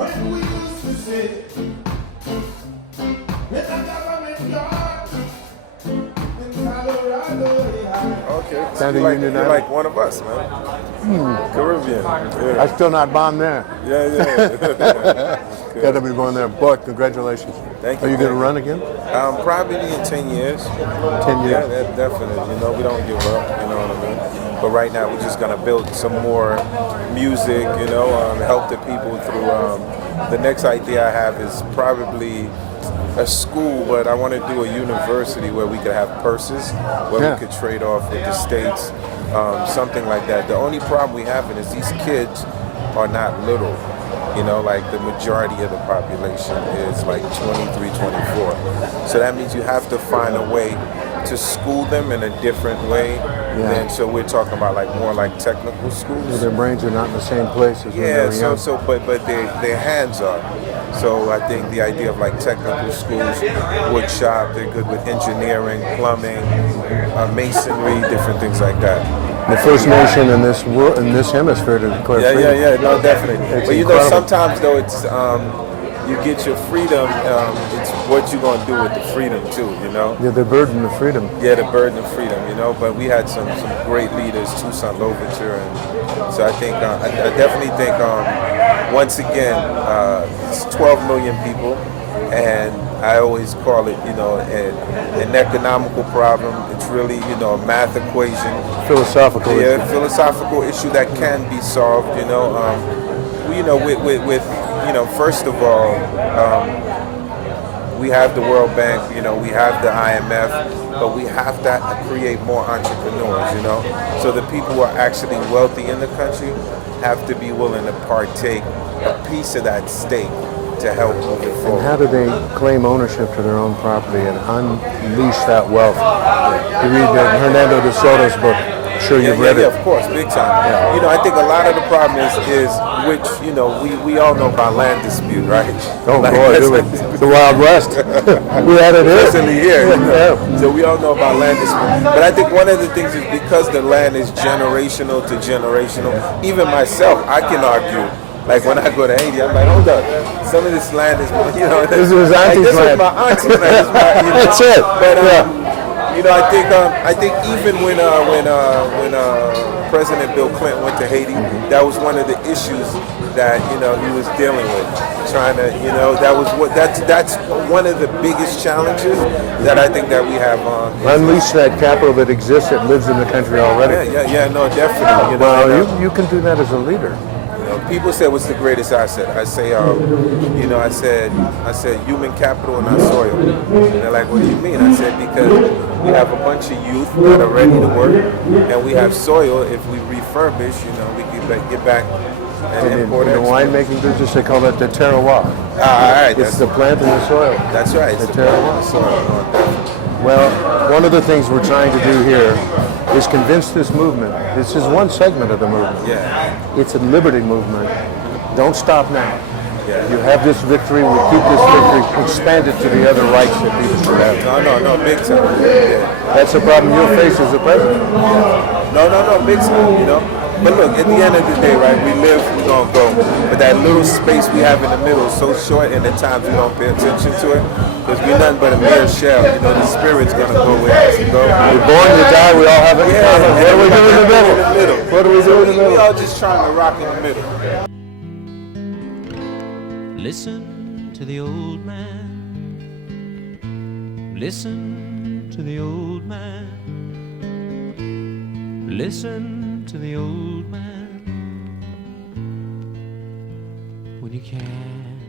when we used to sit in the government yard in Colorado. Okay, Sounding you're United. like one of us, man. Caribbean. Yeah. I'm still not born there. Yeah. Got to be born there. But congratulations. Thank you. Are you going to run again? Probably in 10 years. 10 years. Yeah, definitely. You know, we don't give up. You know what I mean? But right now, we're just gonna build some more music. You know, help the people through. The next idea I have is probably a school, but I want to do a university where we could have purses, where we could trade off with the states, something like that. The only problem we have is these kids are not little. You know, like the majority of the population is like 23, 24. So that means you have to find a way to school them in a different way. And so we're talking about like more like technical schools. Yeah, their brains are not in the same place as when they were young. But their hands are. So I think the idea of like technical schools, wood shop, they're good with engineering, plumbing, masonry, different things like that. The first nation in this world, in this hemisphere to declare freedom. Yeah, no, definitely. It's but you incredible. know, sometimes though it's you get your freedom. It's what you're gonna do with the freedom too. You know. Yeah, the burden of freedom. Yeah, the burden of freedom. You know, but we had some great leaders, Toussaint Louverture, and so I think I definitely think once again it's 12 million people, and I always call it, you know, an economical problem. It's really, you know, a math equation. Philosophical issue. Yeah, philosophical issue that can be solved, you know. You know, with you know, first of all, we have the World Bank, you know, we have the IMF, but we have to create more entrepreneurs, you know. So the people who are actually wealthy in the country have to be willing to partake a piece of that stake to help move it forward. And how do they claim ownership to their own property and unleash that wealth? You read Hernando de Soto's book. I'm sure you've read it. Yeah, of course, big time. Yeah. You know, I think a lot of the problem is which, you know, we all know about land dispute, right? Oh boy, do we? The Wild West. We had it here. You know? So we all know about land dispute. But I think one of the things is because the land is generational to generational, even myself, I can argue. Like when I go to Haiti, I'm like, hold up, some of this land is, you know, this is auntie's land. This is my auntie's land. You know? That's it. But you know, I think even when President Bill Clinton went to Haiti, that was one of the issues that, you know, he was dealing with, trying to, you know, that's one of the biggest challenges that I think that we have on. Unleash that capital that exists, that lives in the country already. Yeah, no, definitely. You know, well, you can do that as a leader. People say, what's the greatest asset? I say, you know, I said human capital and our soil. And they're like, what do you mean? I said, because we have a bunch of youth that are ready to work, and we have soil. If we refurbish, you know, we can get back and import it. In the winemaking business, they call that the terroir. All right. It's the plant and the soil. That's right. The terroir. Soil. Well, one of the things we're trying to do here is convince this movement. This is one segment of the movement. Yeah. It's a liberty movement. Don't stop now. Yeah. You have this victory, we keep this victory, expand it to the other rights that people should have. No, big time. Yeah. That's the problem you'll face as the president. No, big time, you know. But look, at the end of the day, right, we live, we're going to go. But that little space we have in the middle is so short, and at times we don't pay attention to it. Because we're nothing but a mere shell. You know, the spirit's going to go where it has to go. You're born, you die, we all have it in common. What do we do in the middle? What do we do in the middle? We all just trying to rock in the middle. Listen to the old man. Listen to the old man. Listen to the old man when you can.